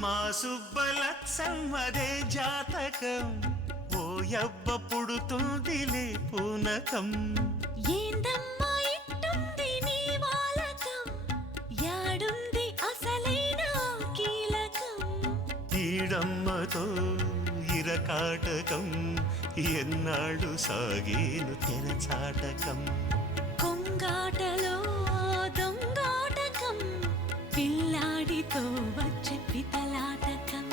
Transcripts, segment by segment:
మా సుబ్బలక్ష్మదే జాతకం ఓయవ్వ పుడుతుందిలే పూనకం ఏందమ్మా ఇట్టుంది నీ వాలకం యాడుంది అసలైన కీలకం ఈడమ్మతో ఇరకాటకం ఎన్నాళ్ళు సాగేను తెరచాటకం కొంగాటలో దొంగాటకం పిల్లాడితో వచ్చే పితలాటకం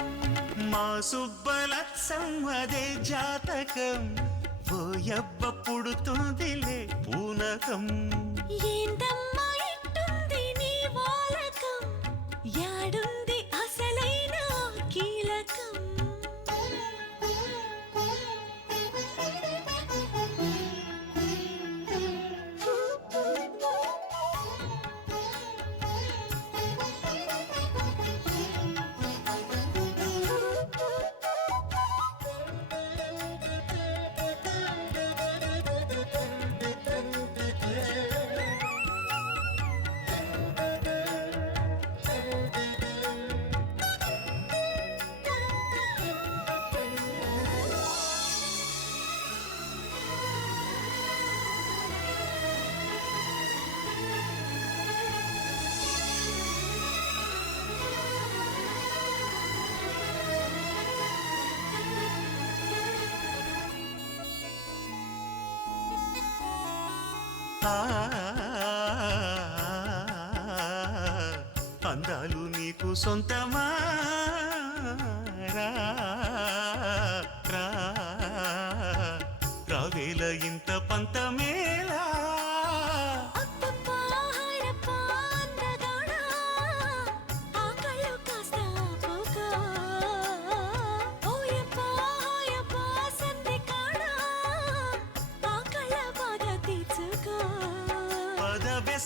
మా సుబ్బలక్ష్మదే జాతకం ఓయవ్వ పుడుతుందిలే పూనకం ఏందమ్మా ఇట్టుంది నీ వాలకం యాడుంది అసలైన కీలకం అందాలు నీకు సొంతమా రావేల ఇంత పంతమేలా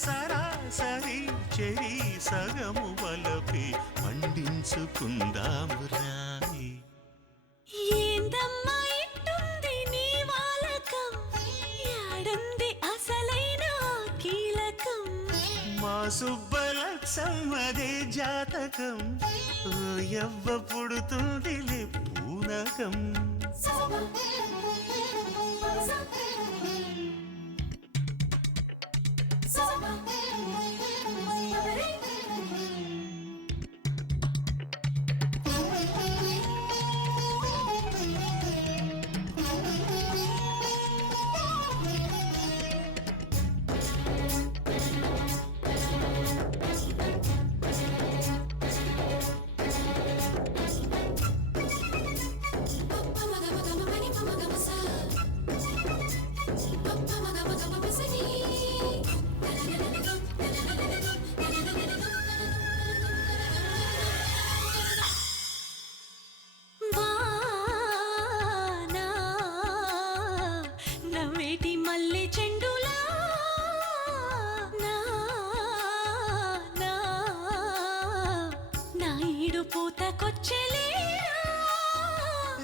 సరాసరి చెరి సగము వలపి పండించుకుందాము రాయి ఏందమ్మా ఇట్టుంది నీ వాలకం యాడుంది అసలైన కీలకం మా సుబ్బలక్ష్మదే జాతకం ఓయవ్వ పుడుతుందిలే పూనకం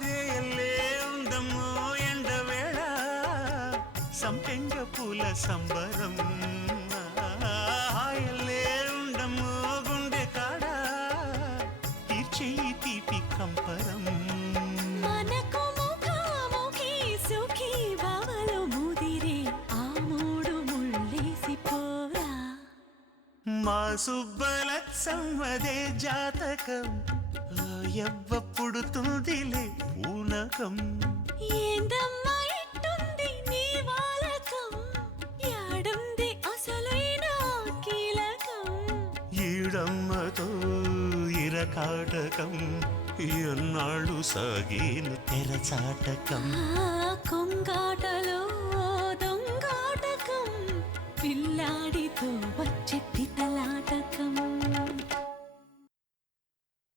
రేయల్లే ఉందమ్మో ఎండవేళ సంపెంగ పూల సంబరం హాయల్లే ఉండమ్మో గుండె కాడ తీర్చేయి తీపి కంపరం మనకు ముఖాముఖి సుఖీ బావలు ముదిరే ఆ మూడు ముళ్ళేసి పోరా మా సుబ్బలక్ష్మదే జాతకం ఓయవ్వ పుడుతుందిలే పూనకం ఏందమ్మా ఇట్టుంది నీ వాలకం యాడుంది అసలైన కీలకం ఈడమ్మతో ఇరకాటకం ఎన్నాళ్ళు సాగేను తెరచాటకం